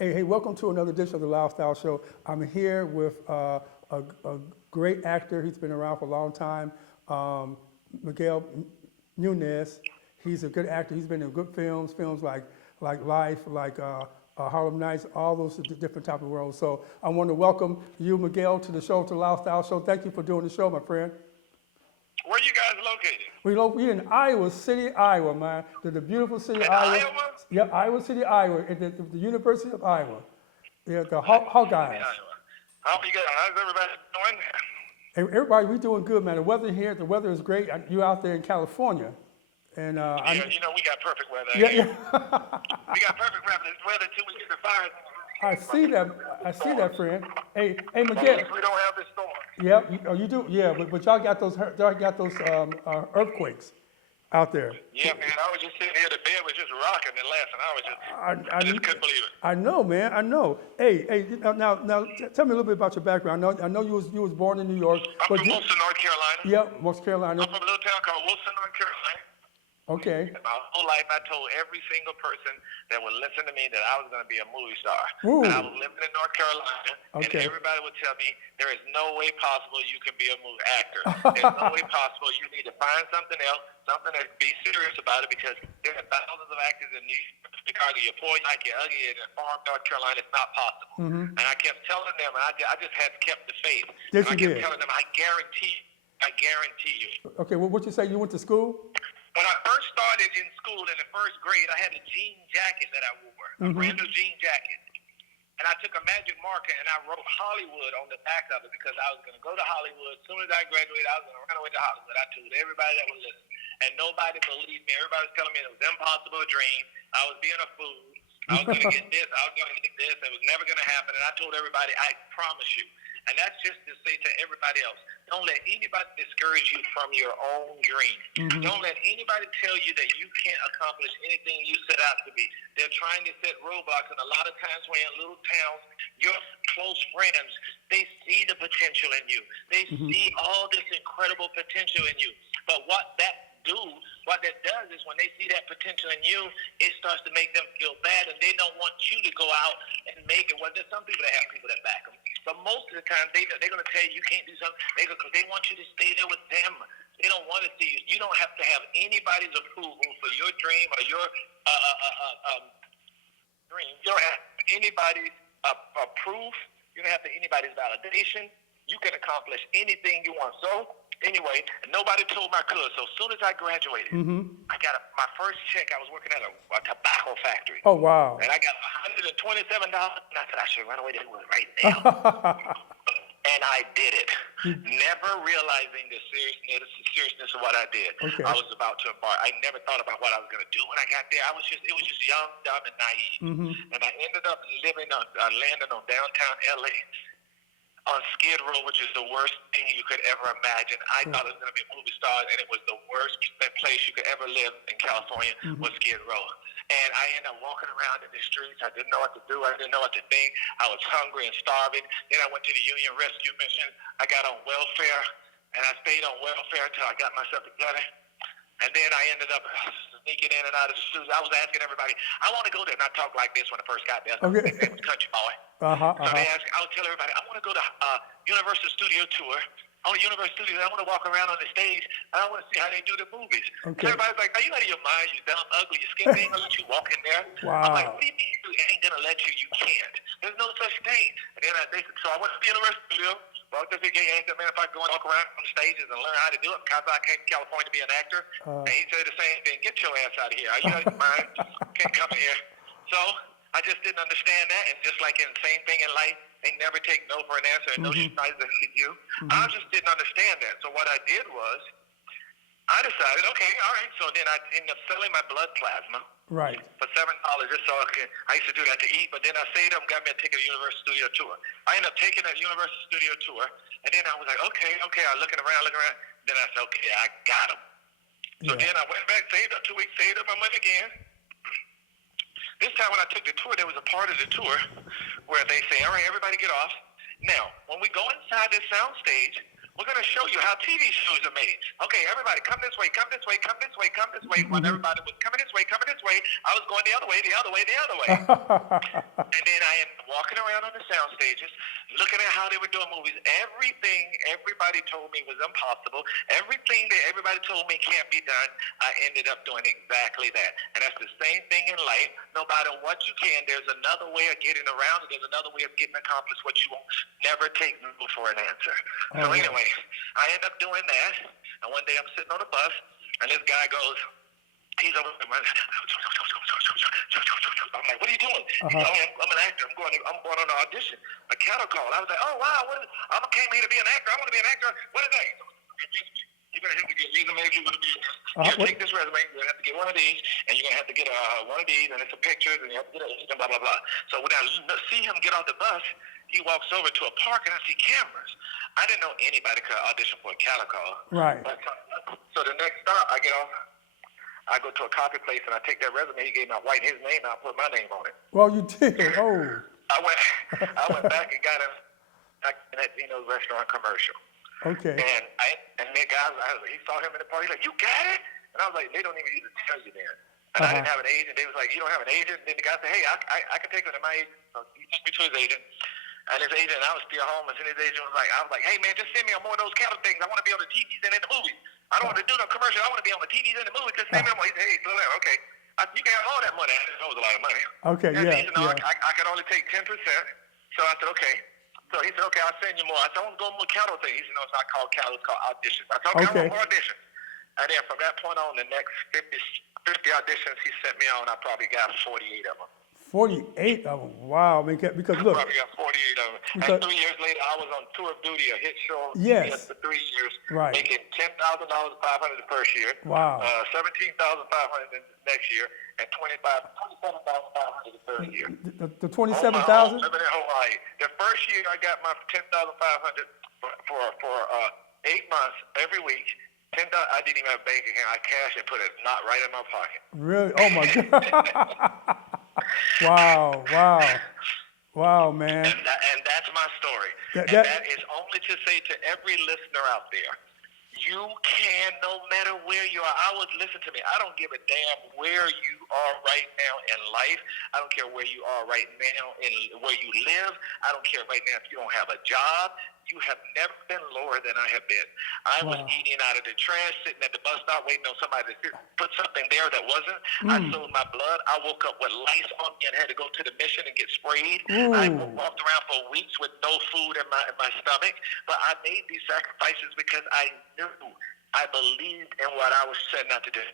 Hey, welcome to another edition of the Lyle Style Show. I'm here with a great actor. He's been around for a long time, Miguel Nunez. He's a good actor. He's been in good films like Life, Harlem Nights, all those different type of roles. So I want to welcome you, Miguel, to the show, to the Lyle Style Show. Thank you for doing the show, my friend. Where you guys located? We're in Iowa City, Iowa, man. The beautiful city of In Iowa. Iowa? Yep, Iowa City, Iowa, at the University of Iowa. Yeah, the Hawkeyes. Iowa. How you guys? How's everybody doing? Everybody, we doing good, man. The weather is great. You out there in California, and Yeah, we got perfect weather yeah, here. yeah. We got perfect weather till we get the fires. I see that, friend. Hey, At Miguel. least we don't have this storm. Yeah, you do. Yeah, but y'all got those earthquakes out there. Yeah, man. I was just sitting here. The bed was just rocking and laughing. I just couldn't believe it. I know, man. I know. Hey, now, tell me a little bit about your background. I know you was born in New York. I'm from Wilson, North Carolina. Yeah, North Carolina. I'm from a little town called Wilson, North Carolina. Okay. My whole life, I told every single person that would listen to me that I was going to be a movie star. Ooh. And I was living in North Carolina, Okay. and everybody would tell me, there is no way possible you can be a movie actor. There's no way possible. You need to find something else, something that be serious about it, because there are thousands of actors in New York, Chicago. You're poor, you like you're ugly, and in farm North Carolina, it's not possible. Mm-hmm. And I kept telling them, and I just had kept the faith. Yes, and I you kept did. telling them, I guarantee you. Okay, what you say? You went to school? When I first started in school in the first grade, I had a jean jacket that I wore, a brand new jean jacket. And I took a magic marker and I wrote Hollywood on the back of it because I was going to go to Hollywood. As soon as I graduated, I was going to run away to Hollywood. I told everybody that would listen. And nobody believed me. Everybody was telling me it was impossible to dream. I was being a fool. I was going to get this. I was going to get this. It was never going to happen. And I told everybody, I promise you. And that's just to say to everybody else, don't let anybody discourage you from your own dream. Mm-hmm. Don't let anybody tell you that you can't accomplish anything you set out to be. They're trying to set roadblocks, and a lot of times when you're in little towns, your close friends, they see the potential in you. They see all this incredible potential in you. But what that does is when they see that potential in you, it starts to make them feel bad, and they don't want you to go out and make it. Well, there's some people that have people that back them. But most of the time, they're going to tell you can't do something because they want you to stay there with them. They don't want to see you. You don't have to have anybody's approval for your dream or your dream. You don't have anybody's proof. You don't have to anybody's validation. You can accomplish anything you want. So, anyway, nobody told my cousin. So, as soon as I graduated, I got my first check. I was working at a tobacco factory. Oh, wow. And I got $127. And I said, I should run away to it right now. And I did it, never realizing the seriousness of what I did. Okay. I was about to embark. I never thought about what I was going to do when I got there. It was just young, dumb, and naive. And I ended up landing on downtown LA on Skid Row, which is the worst thing you could ever imagine. I thought it was going to be a movie star, and it was the worst place you could ever live in California was Skid Row. And I ended up walking around in the streets. I didn't know what to do. I didn't know what to think. I was hungry and starving. Then I went to the Union Rescue Mission. I got on welfare, and I stayed on welfare until I got myself together. And then I ended up sneaking in and out of the studio. I was asking everybody, I want to go there. And I talked like this when I first got there. Okay. My name was Country Boy. So they asked, I would tell everybody, I want to go to Universal Studio Tour. On the Universal Studios, I want to walk around on the stage, and I want to see how they do the movies. Okay. And everybody's like, are you out of your mind? You dumb, ugly. Your skin ain't going to let you walk in there. Wow. I'm like, what do you mean it ain't going to let you? You can't. There's no such thing. And then so I went to the Universal Studio, walked up to the asked that man if I could go and walk around on the stages and learn how to do it because I came to California to be an actor. And he said the same thing. Get your ass out of here. Are you out of your mind? Can't come in here. So I just didn't understand that. And just like in the same thing in life, they never take no for an answer, and no shit nice that hit you. I just didn't understand that. So what I did was, I decided, okay, all right. So then I ended up selling my blood plasma. Right. For $7 just so I used to do that to eat, but then I saved up and got me a ticket to Universal Studio Tour. I ended up taking that Universal Studio Tour, and then I was like, okay. I was looking around. Then I said, okay, I got them. So then I went back, saved up 2 weeks, saved up my money again. This time when I took the tour, there was a part of the tour where they say, all right, everybody get off. Now, when we go inside this sound stage, we're going to show you how TV shows are made. Okay, everybody, come this way, come this way, come this way, come this way. When everybody was coming this way, I was going the other way, the other way, the other way. And then I am walking around on the sound stages, looking at how they were doing movies. Everything everybody told me was impossible. Everything that everybody told me can't be done, I ended up doing exactly that. And that's the same thing in life. No matter what you can, there's another way of getting around it. There's another way of getting accomplished what you won't. Never take no for an answer. So anyway, I end up doing that. And one day I'm sitting on a bus, and this guy goes, he's over there. I'm like, what are you doing? He said, I'm an actor. I'm going on an audition, a cattle call. I was like, oh, wow. I came here to be an actor. I want to be an actor. What is that? You're going to have to get resume if you want to be here, take this resume. You're going to have to get one of these, and you're going to have to get one of these, and it's a picture, and you have to get a blah, blah, blah. So when I see him get off the bus, he walks over to a park, and I see cameras. I didn't know anybody could audition for a cattle call. Right. So the next stop, I get off. I go to a copy place, and I take that resume he gave me. I write his name, and I put my name on it. Well, you did. Oh. I went back and got him in that Dino's restaurant commercial. Okay. And the guy, he saw him in the party. He's like, you got it? And I was like, they don't even use it to tell you then. And I didn't have an agent. They was like, you don't have an agent? And then the guy said, hey, I can take it to my agent. So he took me to his agent. And his agent, I was still homeless, and his agent was like, I was like, hey, man, just send me on more of those cattle things. I want to be on the TVs and in the movies. I don't want to do no commercial. I want to be on the TVs and the movies. Just send me on more. He said, hey, slow down. Okay. You can have all that money. That was a lot of money. Okay, and yeah. He said, no, I can only take 10%. So I said, okay. So he said, okay, I'll send you more. I said, I want to go more cattle thing. He said, no, it's not called cattle. It's called auditions. I said, okay, I want more auditions. And then from that point on, the next 50 auditions he sent me on, I probably got 48 of them. 48 of them. Wow. Because look. I probably got 48 of them. And 3 years later, I was on Tour of Duty, a hit show. Yes. For 3 years. Right. Making $10,500 the first year. Wow. $17,500 the next year, and $27,500 the third year. The 27,000? Living in Hawaii. The first year, I got my $10,500 for 8 months every week. $10. I didn't even have a bank account. I cashed and put it not right in my pocket. Really? Oh my God. Wow, man. And that's my story. That is only to say to every listener out there, you can, no matter where you are. Listen to me. I don't give a damn where you are right now in life. I don't care where you are right now in where you live. I don't care right now if you don't have a job. You have never been lower than I have been. I was eating out of the trash, sitting at the bus stop, waiting on somebody to put something there that wasn't. I sold my blood. I woke up with lice on me and had to go to the mission and get sprayed. I walked around for weeks with no food in my stomach. But I made these sacrifices because I knew, I believed in what I was setting out to do.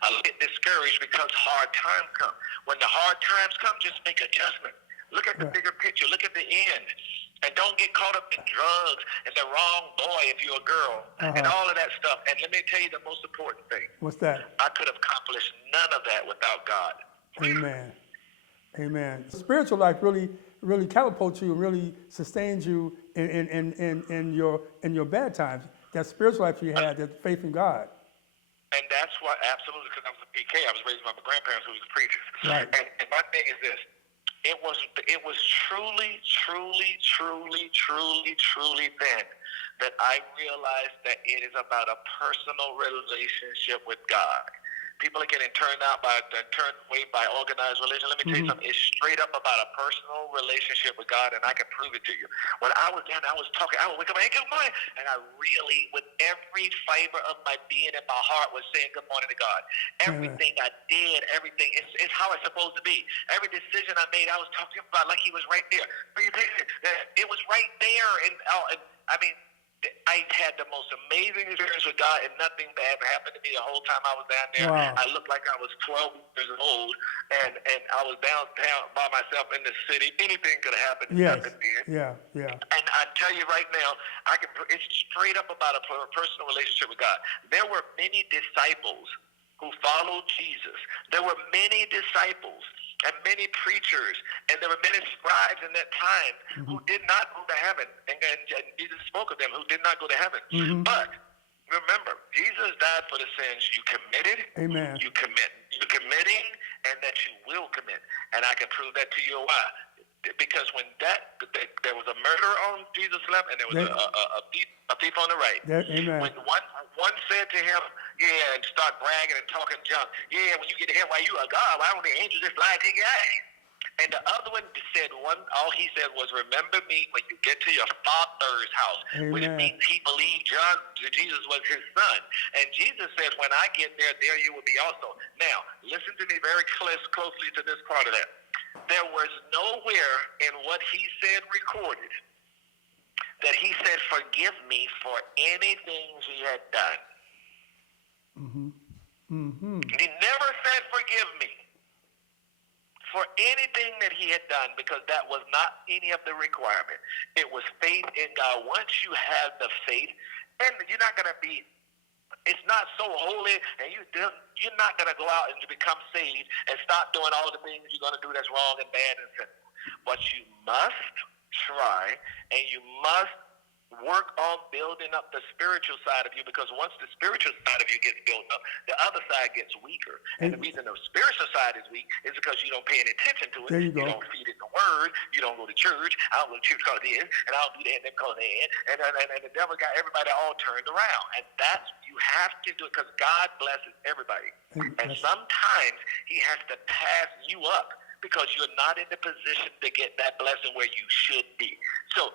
I get discouraged because hard times come. When the hard times come, just make adjustments. Look at the bigger picture. Look at the end. And don't get caught up in drugs and the wrong boy if you're a girl and all of that stuff. And let me tell you the most important thing. What's that? I could have accomplished none of that without God. Amen. Spiritual life really catapults you and really sustains you in your bad times. That spiritual life you had, that faith in God. And that's what, absolutely, because I was a PK. I was raised by my grandparents who was preachers. Right. And my thing is this. It was truly then that I realized that it is about a personal relationship with God. People are getting turned away by organized religion. Let me tell you something. It's straight up about a personal relationship with God, and I can prove it to you. When I was down, I was talking. I would wake up and good morning, and I really, with every fiber of my being and my heart, was saying good morning to God. Everything I did, everything, it's how it's supposed to be. Every decision I made, I was talking about like He was right there. It was right there, and I mean. I had the most amazing experience with God, and nothing bad happened to me the whole time I was down there. Wow. I looked like I was 12 years old, and I was downtown by myself in the city. Anything could have happened. Yes. Nothing did. Yeah. And I tell you right now, it's straight up about a personal relationship with God. There were many disciples who followed Jesus. There were many disciples and many preachers, and there were many scribes in that time who did not go to heaven. And Jesus spoke of them who did not go to heaven. But remember, Jesus died for the sins you committed. Amen. You're committing, and that you will commit. And I can prove that to you why. because when there was a murderer on Jesus' left, and there was a thief on the right. Amen. When one said to him, yeah, and start bragging and talking junk, yeah, when you get to heaven, why you a God? Why don't the angels just fly and take your ass? And the other one said all he said was, remember me when you get to your father's house, which means he believed Jesus was his son. And Jesus said, when I get there, there you will be also. Now, listen to me very closely to this part of that. There was nowhere in what he said recorded that he said, forgive me for anything he had done. Mm-hmm. Mm-hmm. He never said, forgive me for anything that he had done, because that was not any of the requirement. It was faith in God. Once you have the faith, and you're not going to be, it's not so holy, and you're not going to go out and become saved and start doing all the things you're going to do that's wrong and bad and sinful. But you must try, and you must work on building up the spiritual side of you, because once the spiritual side of you gets built up, the other side gets weaker. And the reason the spiritual side is weak is because you don't pay any attention to it. There you go. Don't feed it the word. You don't go to church. I don't go to church because it is, and I don't do that because it is. And the devil got everybody all turned around. And that's, you have to do it, because God blesses everybody. And sometimes he has to pass you up because you're not in the position to get that blessing where you should be. So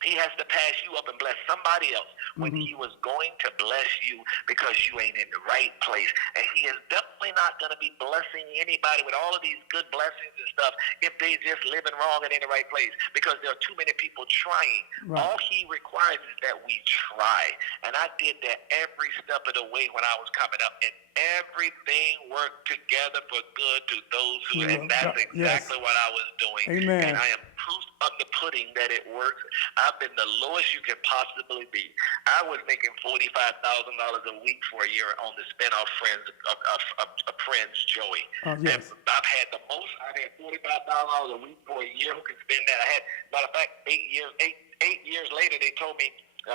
he has to pass you up and bless somebody else when he was going to bless you, because you ain't in the right place. And he is definitely not going to be blessing anybody with all of these good blessings and stuff if they just living wrong and in the right place, because there are too many people trying. Right. All he requires is that we try. And I did that every step of the way when I was coming up, and everything worked together for good to those who, and that's exactly what I was doing. Amen. And I am proof of the pudding that it works. I've been the lowest you can possibly be. I was making $45,000 a week for a year on the spinoff Friends Joey. Yes. And I've had the most. I've had $45,000 a week for a year. Who can spend that? I had, matter of fact, 8 years later, they told me,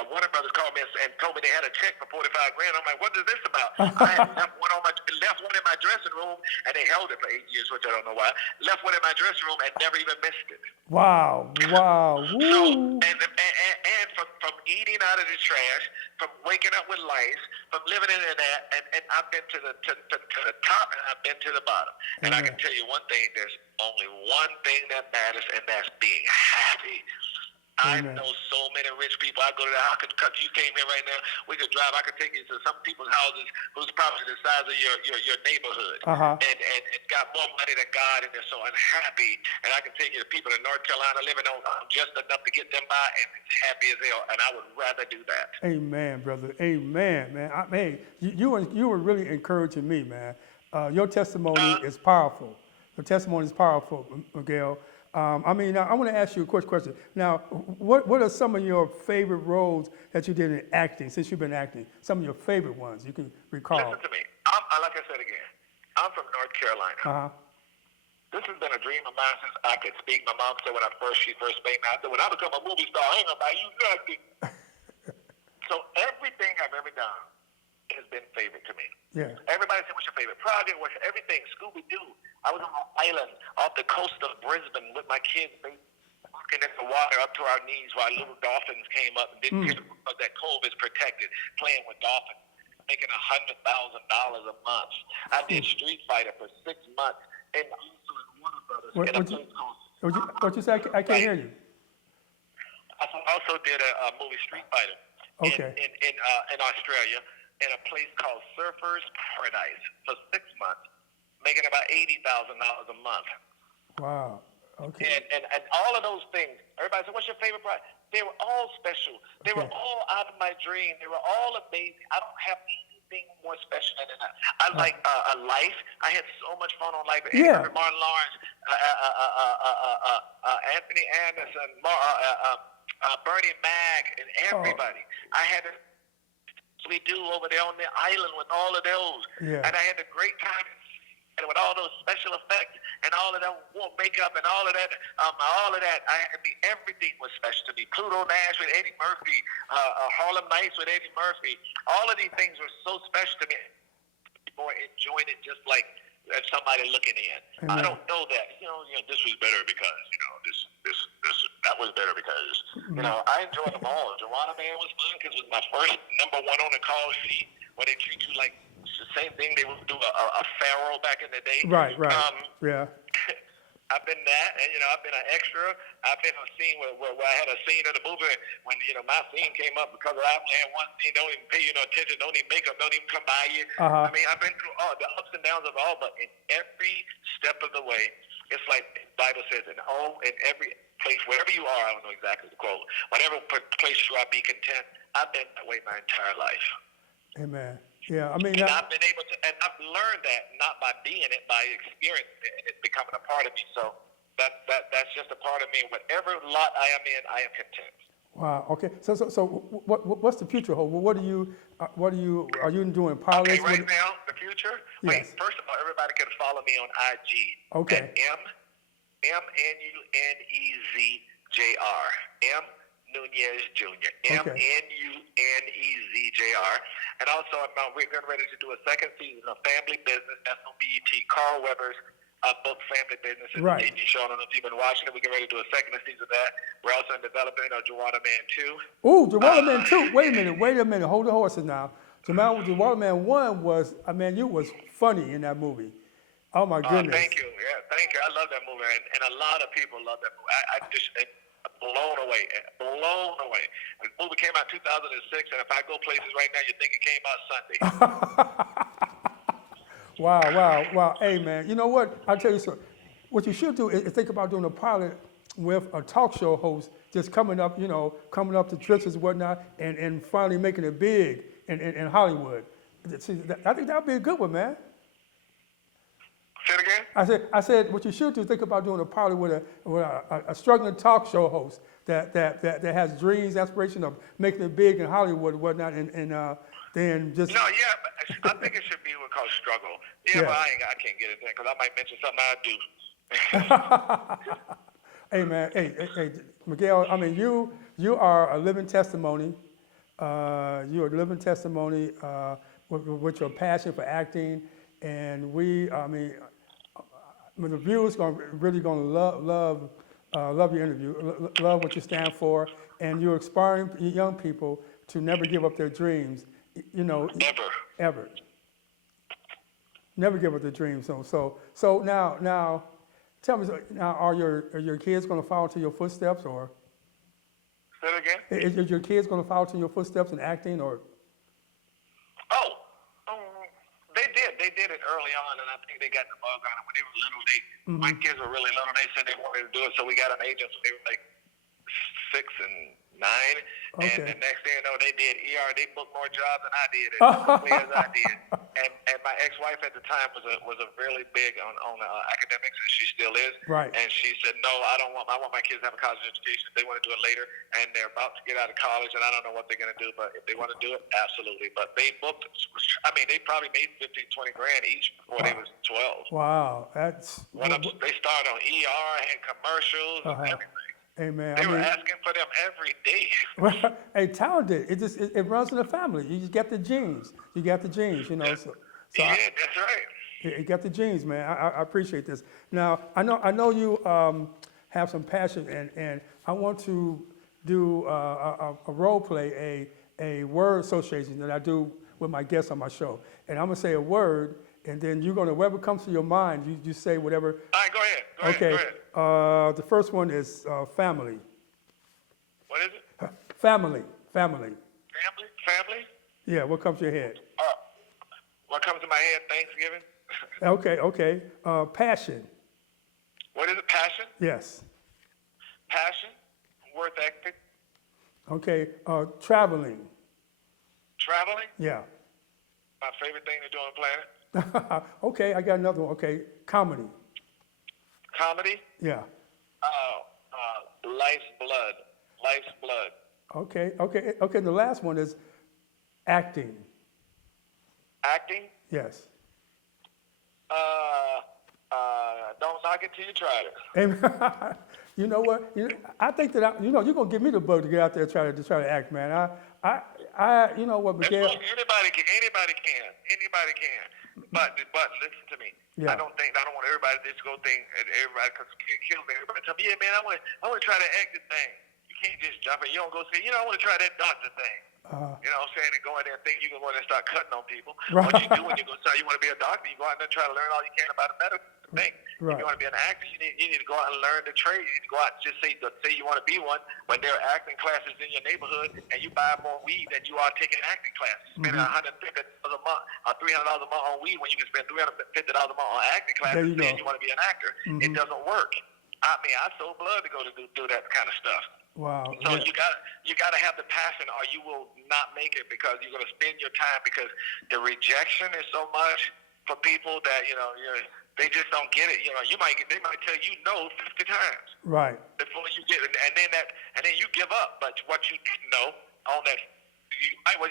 Warner Brothers called me and told me they had a check for $45,000. I'm like, what is this about? I had left one in my dressing room, and they held it for 8 years, which I don't know why. Left one in my dressing room and never even missed it. Wow. Wow. Woo. So, and from eating out of the trash, from waking up with lice, from living in that, and I've been to the top, and I've been to the bottom. And I can tell you one thing: there's only one thing that matters, and that's being happy. I know so many rich people. I go to you came here right now. We could drive. I could take you to some people's houses who's probably the size of your neighborhood, and got more money than God, and they're so unhappy. And I can take you to people in North Carolina living on just enough to get them by, and it's happy as hell. And I would rather do that. Amen, brother. Amen, man. Hey, you were really encouraging me, man. Your testimony is powerful. Your testimony is powerful, Miguel. Now, I want to ask you a quick question. Now, what are some of your favorite roles that you did in acting, since you've been acting? Some of your favorite ones you can recall. Listen to me. Like I said again, I'm from North Carolina. This has been a dream of mine since I could speak. My mom said when she first made me, I said, when I become a movie star, I ain't going to buy you nothing. So everything I've ever done has been favorite to me. Yeah. Everybody said, what's your favorite project? What's everything? Scooby-Doo. I was on an island off the coast of Brisbane with my kids, walking in the water up to our knees while little dolphins came up and didn't care because that cove is protected, playing with dolphins, making $100,000 a month. I did Street Fighter for 6 months, and also in Warner Brothers in a place called... What you say? I can't hear you. I also did a movie, Street Fighter, in Australia, in a place called Surfers Paradise for 6 months, making about $80,000 a month. Wow. Okay. And all of those things, everybody said, what's your favorite project? They were all special. They were all out of my dream. They were all amazing. I don't have anything more special than that. I like Life. I had so much fun on Life. Yeah. Martin Lawrence, Anthony Anderson, Bernie Mac, and everybody. I had we do over there on the island with all of those. Yeah. And I had a great time and with all those special effects and all of that makeup and all of that, everything was special to me. Pluto Nash with Eddie Murphy, Harlem Nights with Eddie Murphy. All of these things were so special to me. More enjoying it just like That's somebody looking in. Amen. I don't know that. This was better because this that was better because I enjoyed them all. Joanna Man was fun because it was my first number one on the call sheet. Where they treat you like it's the same thing they would do a pharaoh back in the day. Right. Yeah. I've been that, and I've been an extra. I've been on a scene where I had a scene of the movie when my scene came up because I only had one scene. Don't even pay you no attention. Don't even make up. Don't even come by you. Uh-huh. I mean, I've been through all the ups and downs of all, but in every step of the way, it's like the Bible says, in every place, wherever you are, I don't know exactly the quote. Whatever place you are, be content. I've been that way my entire life. Amen. Yeah, I mean, and I've been able to, and I've learned that not by being it, by experiencing it, and it's becoming a part of me. So that's just a part of me. Whatever lot I am in, I am content. Wow. Okay. So what's the future hold? Are you doing pilots? Okay, right now, the future. Yes. Wait, first of all, everybody can follow me on IG. Okay. At MNUNEZJR. Nunez Jr. Okay. MNUNEZJR. And also, we're getting ready to do a second season of Family Business. That's on BET. Carl Weber's book, Family Business, is Right. a TV show. I don't know if you've been watching it. We're getting ready to do a second season of that. We're also in development of Joanna Man 2. Ooh, Joanna Man 2. Wait a minute. Hold the horses now. Joanna Man 1 was, you was funny in that movie. Oh, my goodness. Thank you. Yeah, thank you. I love that movie. And a lot of people love that movie. I just... blown away. The movie came out in 2006, and if I go places right now, you think it came out Sunday. Wow. Hey, man, you know what? I'll tell you something. What you should do is think about doing a pilot with a talk show host just coming up to churches and whatnot, and finally making it big in Hollywood. See, I think that would be a good one, man. Say it again? I said, what you should do is think about doing a pilot with a struggling talk show host that has dreams, aspiration of making it big in Hollywood and whatnot, and then just... No, yeah, but I think it should be what called struggle. Yeah, Yeah. but I can't get into that because I might mention something I do. Hey, man, hey, Miguel, you are a living testimony. You're a living testimony with your passion for acting, and the viewers really gonna love your interview, love what you stand for, and you're inspiring young people to never give up their dreams. Ever. Never give up their dreams. So now, tell me, are your kids gonna follow to your footsteps, or Say it again? is your kids gonna follow to your footsteps in acting, or? They did it early on, and I think they got the bug on it when they were little. My kids were really little. They said they wanted to do it, so we got them agents when they were like 6 and 9. Okay. And the next thing you know, they did ER. They booked more jobs than I did, as quickly as I did. And my ex-wife at the time was a really big on academics, and she still is. Right. And she said, no, I want my kids to have a college education. They want to do it later, and they're about to get out of college, and I don't know what they're going to do, but if they want to do it, absolutely. But they booked, they probably made 15, 20 grand each before they was 12. Wow, that's... They started on ER, had commercials, and everything. Hey, man, They were asking for them every day. Hey, talented. It runs in the family. You just get the genes. You got the genes, So Yeah, that's right. You got the genes, man. I appreciate this. Now, I know you have some passion, and I want to do a role play, a word association that I do with my guests on my show. And I'm gonna say a word, and then whatever comes to your mind, you say whatever. All right, go ahead. Okay. Go ahead. The first one is family. What is it? Family. Family? Yeah. What comes to your head? What comes to my head? Thanksgiving? Okay. Passion. What is it? Passion? Yes. Passion? Worth ethic? Okay. Traveling. Traveling? Yeah. My favorite thing to do on the planet? Okay, I got another one. Okay. Comedy. Comedy? Yeah. Life's blood. Okay. The last one is acting. Acting? Yes. Don't knock it till you try it. Amen. You know what? I think that you're gonna give me the bug to get out there and try to act, man. You know what, Miguel? Anybody can. But listen to me. Yeah. I don't want everybody to just go think everybody because kills me. Everybody tell me, yeah, man, I want to try that acting thing. You can't just jump in. You don't go say, I want to try that doctor thing. You know what I'm saying? And go in there and think you can go in there and start cutting on people. Right. What you do when you go start, you want to be a doctor, you go out there and try to learn all you can about the medical thing. Right. If you want to be an actor, you need to go out and learn the trade. You need to go out and just say you want to be one when there are acting classes in your neighborhood and you buy more weed than you are taking acting classes. Spending $150 a month or $300 a month on weed when you can spend $350 a month on acting classes saying you want to be an actor. It doesn't work. I mean, I sold blood to go to do that kind of stuff. Wow. So you gotta have the passion, or you will not make it because you're gonna spend your time because the rejection is so much for people that they just don't get it. They might tell you no 50 times Right. before you get it, and then you give up. But what you didn't know on that,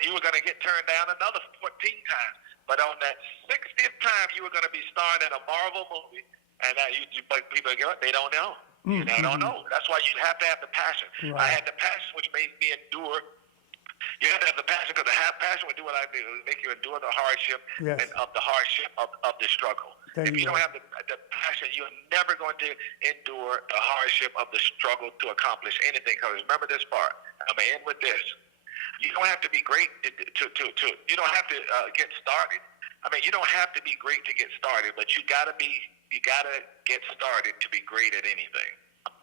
you were gonna get turned down another 14 times. But on that 60th time, you were gonna be starring in a Marvel movie, and but people give up. They don't know. They don't know. That's why you have to have the passion. Right. I had the passion, which made me endure. You have to have the passion because the passion would do what I do. It would make you endure the hardship and of the hardship of the struggle. If you don't have the passion, you're never going to endure the hardship of the struggle to accomplish anything. Because remember this part. I'm going to end with this. You don't have to be great you don't have to get started. I mean, you don't have to be great to get started, but you gotta get started to be great at anything.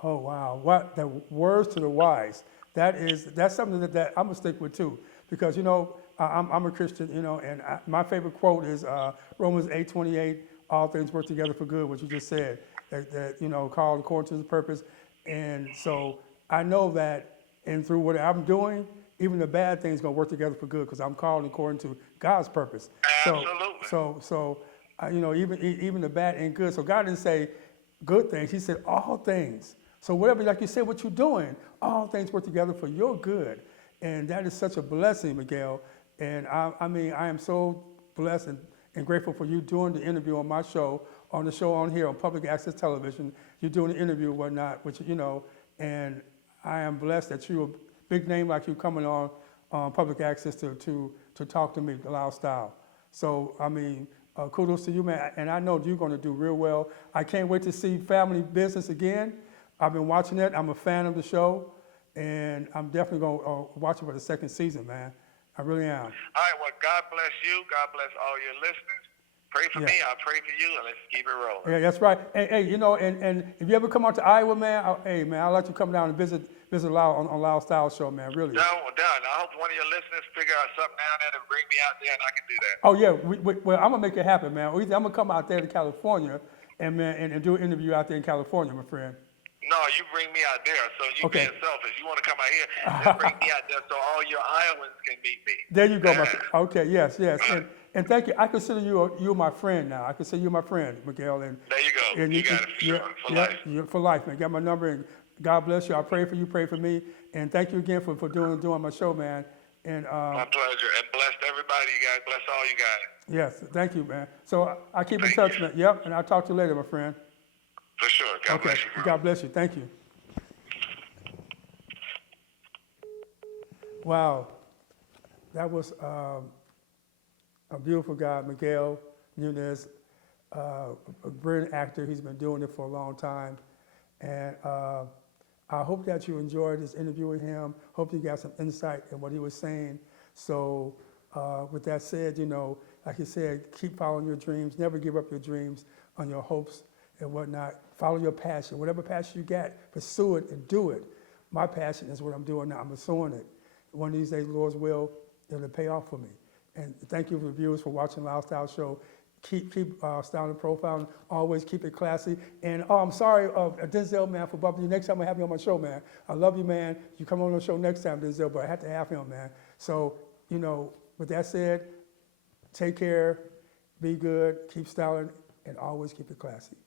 Oh wow! What the words to the wise. That's something that I'm gonna stick with too, because I'm a Christian, and my favorite quote is Romans 8:28. All things work together for good. What you just said, that called according to His purpose, and so I know that, and through what I'm doing, even the bad things gonna work together for good because I'm called according to God's purpose. Absolutely. So even the bad and good. So God didn't say good things. He said all things. So whatever, like you said, what you're doing, all things work together for your good, and that is such a blessing, Miguel. And I am so blessed and grateful for you doing the interview on my show, on the show on here on public access television. You're doing the interview and whatnot, which and I am blessed that you're a big name like you coming on public access to talk to me, Lyle Style. So, kudos to you, man. And I know you're going to do real well. I can't wait to see Family Business again. I've been watching it. I'm a fan of the show. And I'm definitely going to watch it for the second season, man. I really am. All right, well, God bless you. God bless all your listeners. Pray for me. I'll pray for you, and let's keep it rolling. Yeah, that's right. Hey, and if you ever come out to Iowa, man, I'd like you to come down and visit Lyle on Lyle Style Show, man, really. Done. I hope one of your listeners figure out something down there to bring me out there, and I can do that. Oh, yeah. Well, I'm going to make it happen, man. I'm going to come out there to California and do an interview out there in California, my friend. No, you bring me out there. So you being selfish. You want to come out here, just bring me out there so all your Iowans can meet me. There you go, my friend. Okay, yes. And thank you. I consider you my friend now. I consider you my friend, Miguel. And there you go. And you got it for sure. For life. For life, man. Got my number, and God bless you. I pray for you. Pray for me. And thank you again for doing my show, man. And my pleasure. And bless everybody, you guys. Bless all you guys. Yes, thank you, man. So I keep in touch, man. Yep, and I'll talk to you later, my friend. For sure. God bless you. God bless you. Thank you. Wow. That was a beautiful guy, Miguel Nunez, a brilliant actor. He's been doing it for a long time. And I hope that you enjoyed this interview with him. Hope you got some insight in what he was saying. So with that said, like you said, keep following your dreams. Never give up your dreams on your hopes and whatnot. Follow your passion. Whatever passion you got, pursue it and do it. My passion is what I'm doing now. I'm pursuing it. One of these days, Lord's will, it'll pay off for me. And thank you, viewers, for watching Lyle Style Show. Keep styling and profiling. Always keep it classy. And I'm sorry, Denzel, man, for bumping you. Next time I have you on my show, man. I love you, man. You come on the show next time, Denzel, but I have to have him, man. So, with that said, take care, be good, keep styling, and always keep it classy.